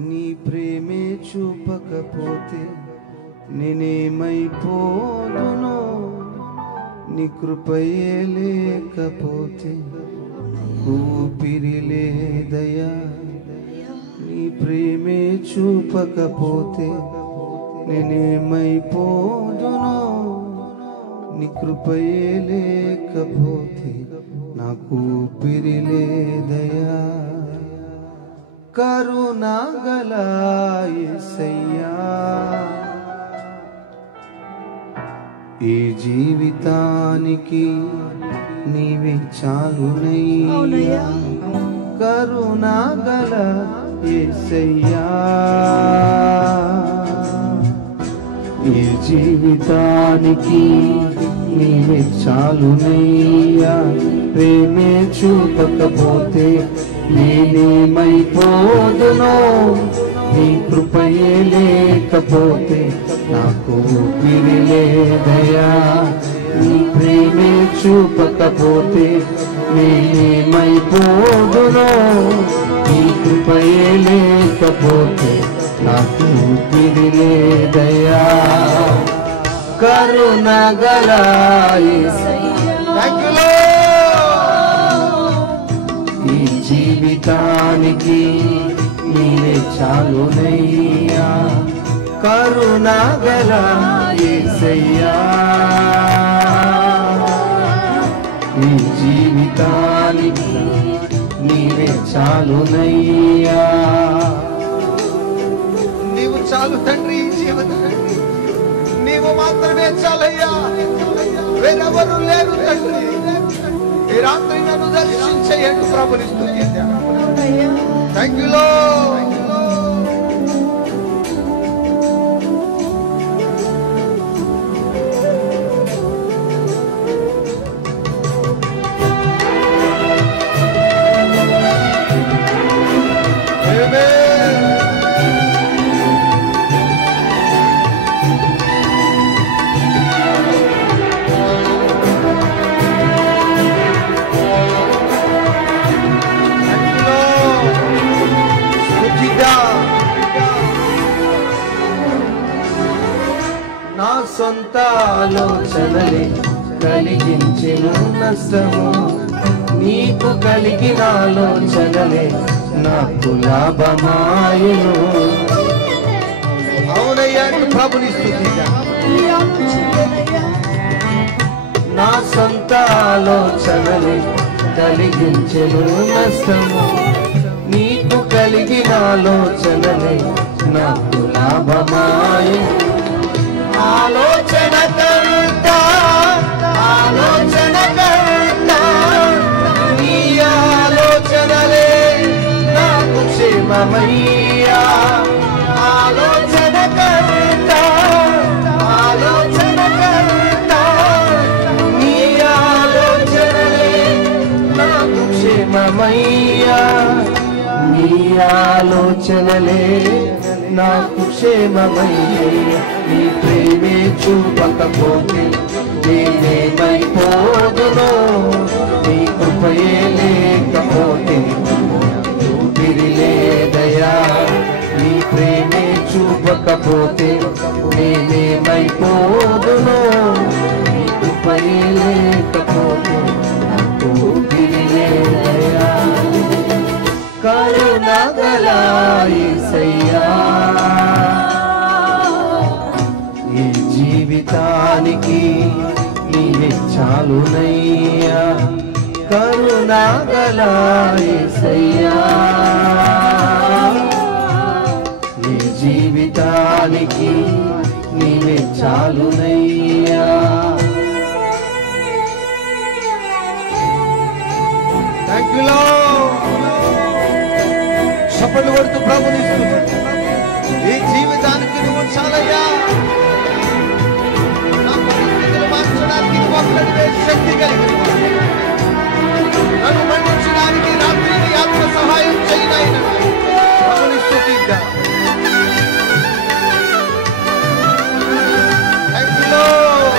నీ ప్రేమే చూపకపోతే నేనేమైపోదును, నీ కృపయే లేకపోతే ఊపిరి లేదయ్యా. నీ ప్రేమే చూపకపోతే నేనేమైపోదును, నీ కృపయే లేకపోతే నాకు ఊపిరి లేదయ్యా. కరుణాగల యేసయ్యా, ఈ జీవితానికి నీవే చాలునయ్యా. కరుణాగల యేసయ్యా, ఈ జీవితానికి నీవే చాలునయ్యా. ప్రేమే చూపకపోతే నేనేమైపోదునో, నీ కృపయే లేకపోతే నాకు ఊపిరి లేదయ్యా. నీ ప్రేమే చూపకపోతే నేనేమైపోదునో, నీ కృపయే లేకపోతే నాకు ఊపిరి లేదయ్యా. కరుణగల యేసయ్యా, ఈ జీవితానికి నీవే చాలునయ్యా. కరుణగల యేసయ్యా, ఈ జీవితానికి నీవే చాలునయ్యా. నీవు చాలు తండ్రి, ఈ జీవితానికి నీవు మాత్రమే చాలయ్యా. వేరెవరు లేరు తండ్రి. ఈ రాత్రి నన్ను దర్శించేయండి ప్రభుని స్తుతిద్దాం. Thank you lord. నా సొంత ఆలోచనలే కలిగించెను నష్టము, నీకు కలిగిన ఆలోచనలే నాకు లాభమాయను. అవునయ్యా, ప్రభుని స్తుతిద్దాం. నా సొంత ఆలోచనలే కలిగించెను నష్టము, నీకు కలిగిన ఆలోచనలే నాకు లాభమాయను. ఆలోచన కర్త, ఆలోచన కర్త, నీ ఆలోచనలే నాకు క్షేమమయ్యా. ఆలోచన కర్త, ఆలోచన కర్త, నీ ఆలోచనలే నాకు క్షేమమయ్యా. నీ ఆలోచనలే నాకు క్షేమమయ్యా. నీ ప్రేమే చూపకపోతే నేనేమైపోదునో, నీ కృపయే లేకపోతే ఊపిరి లేదయ్యా. నీ ప్రేమే చూపకపోతే నేనేమైపోదునో, నీ కృపయే లేకపోతే నాకు ఊపిరి లేదయ్యా. కరుణగల యేసయ్యా, ఈ జీవితానికి నీవే చాలునయ్యా. కరుణగల యేసయ్యా, ఈ జీవితానికి నీవే చాలునయ్యా. Thank you lord. చప్పట్లు కొడుతూ ప్రభుని స్తుతిద్దాం. ఈ జీవితానికి నువ్వు చాలయ్యా. నా పరిస్థితులు మార్చడానికి నువ్వు ఒక్కడివే శక్తి కలిగిన వాడు. నన్ను మన్నించడానికి రాత్రి నీ ఆత్మ సహాయం చేయనైనా ప్రభుని స్తుతిద్దాం. Thank you Lord.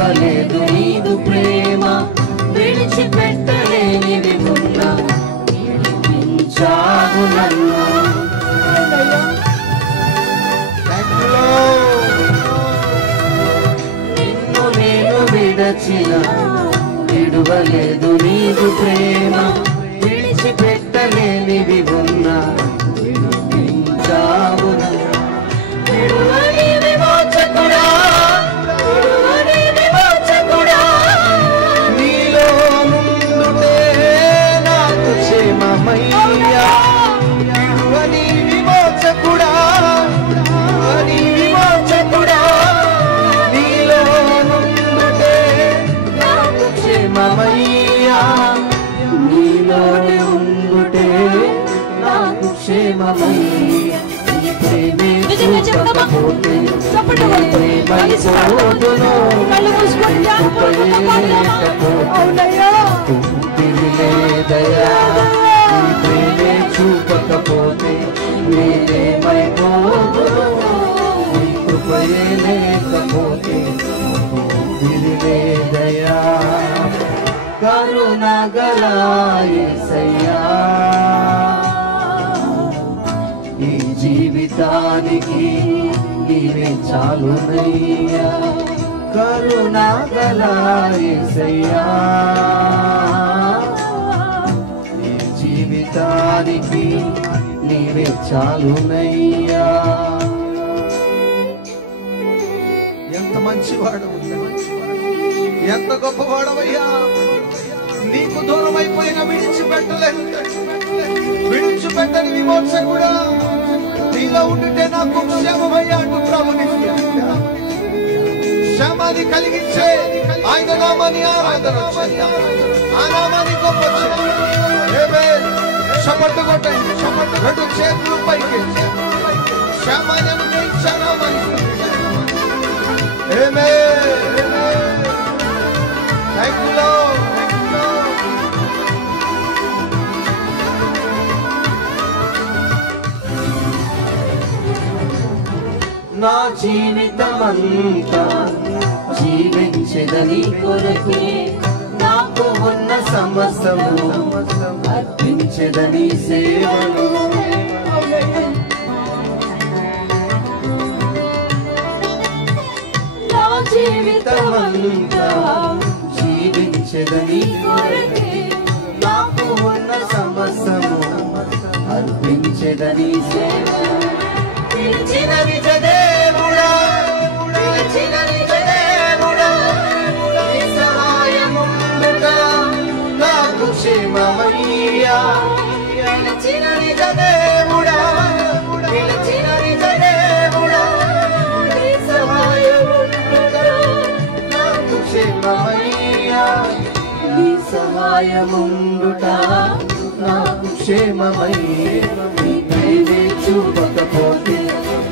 విడువలేదు నీదు ప్రేమ, విడిచిపెట్టలేనివి ఉన్నా విడిపించావు నన్ను. నిన్ను నేను విడచిన విడువలేదు నీదు ప్రేమ, విడిచిపెట్టలేనివి ఉన్నా విడిపించావు నన్ను. విడువని విమోచకుడా, విడువని విమోచకుడా, నీలో నుండుటే నాకు క్షేమమయ్యా. విడువని విమోచకుడా, విడువని విమోచకుడా, నీలో నుండుటే నాకు క్షేమమయ్యా. నీలోనే ఉండుటే నాకు క్షేమమయ్యా. చూపకపోతే నేనేమైపోదును, నీ కృపయే లేకపోతే దయా. కరుణగల యేసయ్యా, ఈ జీవితానికి నీవే చాలునయ్యా. కరుణగల యేసయ్యా, ఈ జీవితానికి నీవే చాలునయ్యా. ఎంత మంచివాడు, ఎంత గొప్పవాడవయ్యా. నీకు దూరం అయిపోయిన విడిచిపెట్టలేదు, విడిచిపెట్టని విమోచకుడా, నీలో ఉండితే నాకు క్షేమమయ్యా అంటూ ప్రభుని క్షేమాన్ని కలిగించే ఆయన నామాన్ని ఆరాధన చేద్దాం. ఆ నామాన్ని గొప్ప చప్పట్లు కొట్టండి, రెండు చేతులు పైకి క్షేమాన్ని అనుగ్రహించే నామాన్ని. Thank you lord. నా జీవితమంతా జీవించదని కొరకే, నాకు ఉన్న సమస్తము అర్పించదని సేవలు. నా జీవితమంతా జీవించదని కొరకే, నాకు ఉన్న సమస్తము అర్పించదని సేవలు. పిలిచిన నిజ దేవుడా, పిలిచిన నిజ దేవుడా, నీ సహాయముండుగా నాకు క్షేమమయ్యా. పిలిచిన నిజ దేవుడా, పిలిచిన నిజ దేవుడా, నీ సహాయముండుగా నాకు క్షేమమయ్యా. నీ సహాయముండుట నాకు క్షేమమయ్యా. నీ ప్రేమే చూపకపోతే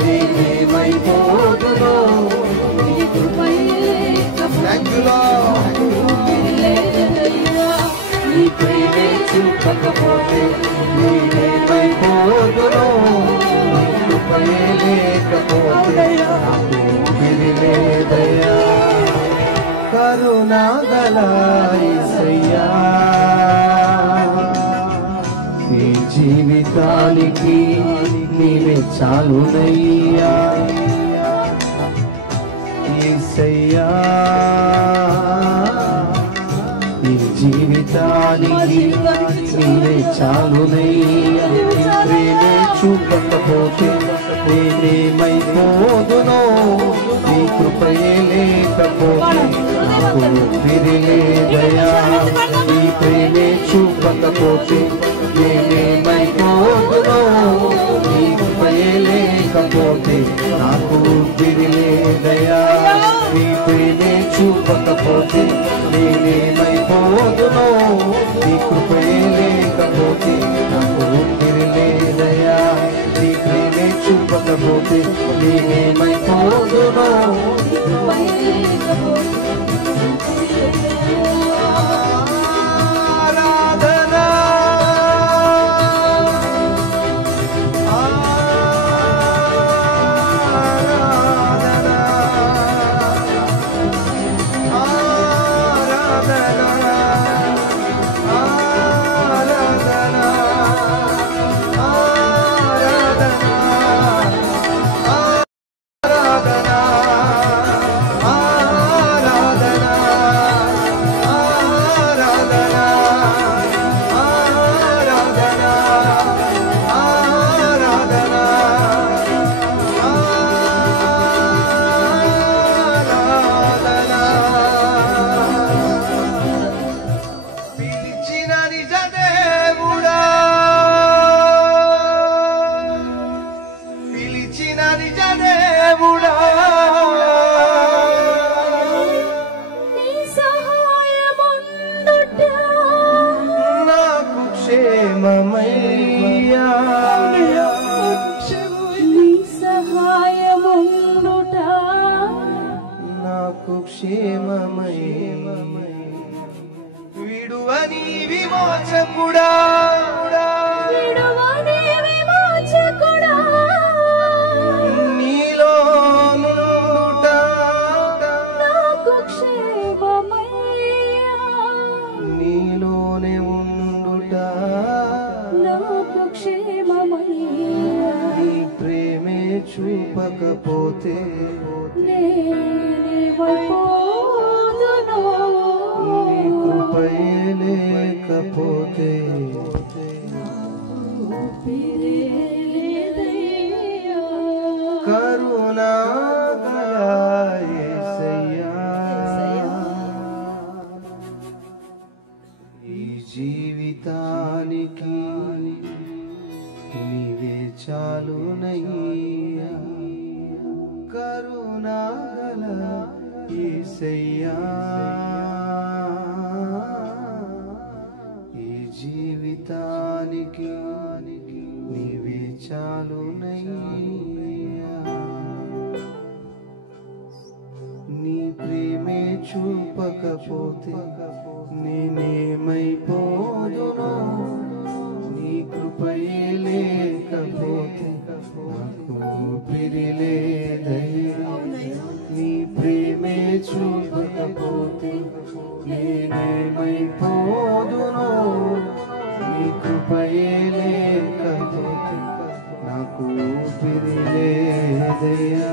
నేనేమైపోదునో, నీ కృపయే లేకపోతే. నీ ప్రేమే చూపకపోతే నేనేమైపోదునో, నీ కృపయే లేకపోతే నాకు విడిలేదయ్యా. కరుణగల యేసయ్యా, ఈ జీవితానికి నీవే చాలునయ్యా. యేసయ్యా, ఈ జీవితానికి నీవే చాలునయ్యా. ప్రేమే చూపకపోతే నేనేమైపోదునో, నీ కృపయే లేకపోతే నాకు విడిలేదయ్యా. నీ ప్రేమే చూపకపోతే నేనేమైపోదునో, నీ కృపయే లేకపోతే నాకు విడిలేదయ్యా. నీ ప్రేమే చూపకపోతే నేనేమైపోదునో, నీ కృపయే లేకపోతే నాకు విడిలేదయ్యా. నీ ప్రేమే చూపకపోతే నేనేమైపోదునో. విడువని విమోచకుడా నీలో నుండుట నాకు క్షేమమయ్యా, నీలోనే ఉండుట నాకు క్షేమమయ్యా. నీ ప్రేమే చూపకపోతే నేనేమైపోదునో, నీ కృపయే లేకపోతే ఊపిరేదయ్యా. కరుణాగల యేసయ్యా, ఈ జీవితానికి నీవే చాలునయ్యా. కరుణాగల యేసయ్యా, ఈ జీవితానికి నీవే చాలునయ్యా. నీ ప్రేమే చూపకపోతే నేనేమైపోదునో, నీ కృపయే లేకపోతే నాకు ఊపిరి లేదయ్యా. నీ ప్రేమే చూపకపోతే నేనేమైపోదునో, నీ కృపయే లేకపోతే నాకు ఊపిరి లేదయ్యా.